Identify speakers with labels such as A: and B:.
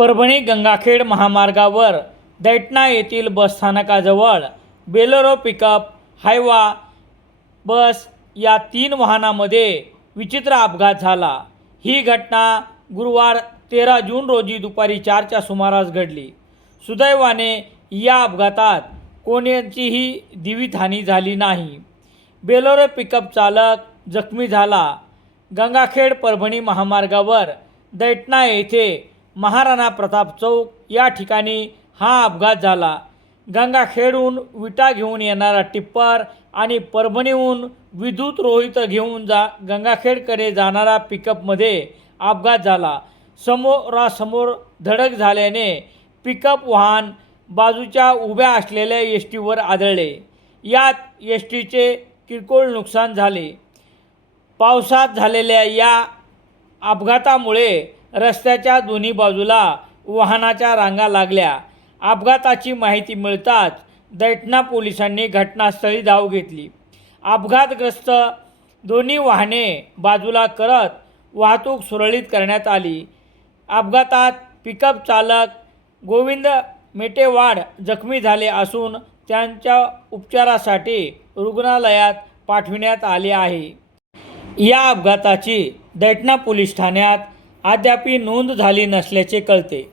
A: परभणी गंगाखेड महामार्गावर दैटणा येथील बसस्थानकाजवळ Bolero pickup Hyva बस या तीन वाहनामध्ये विचित्र अपघात झाला. ही घटना गुरुवार तेरा जून रोजी दुपारी चारच्या सुमारास घडली. सुदैवाने या अपघातात कोणाचीही जीवितहानी झाली नाही. बेलोरो पिकअप चालक जखमी झाला. गंगाखेड परभणी महामार्गावर दैटणा येथे महाराणा प्रताप चौक या ठिकाणी हा अपघात झाला. गंगाखेडहून विटा घेऊन येणारा टिप्पर आणि परभणीहून विद्युत रोहित घेऊन जा गंगाखेडकडे जाणारा पिकअपमध्ये अपघात झाला. समोरासमोर धडक झाल्याने पिकअप वाहन बाजूच्या उभ्या असलेल्या एस टीवर आदळले. यात एस टीचे किरकोळ नुकसान झाले. पावसात झालेल्या या अपघातामुळे रस्त्याच्या दोन्ही बाजूला वाहनाच्या रांगा लागल्या. अपघाताची माहिती मिळताच दैठणा पोलिसांनी घटनास्थळी धाव घेतली. अपघातग्रस्त दोन्ही वाहने बाजूला करत वाहतूक सुरळीत करण्यात आली. अपघातात पिकअप चालक गोविंद मेटेवाड जखमी झाले असून त्यांच्या उपचारासाठी रुग्णालयात पाठविण्यात आले आहे. या अपघाताची दैठणा पोलीस ठाण्यात अद्यापी नोंद झाली नसल्याचे कळते.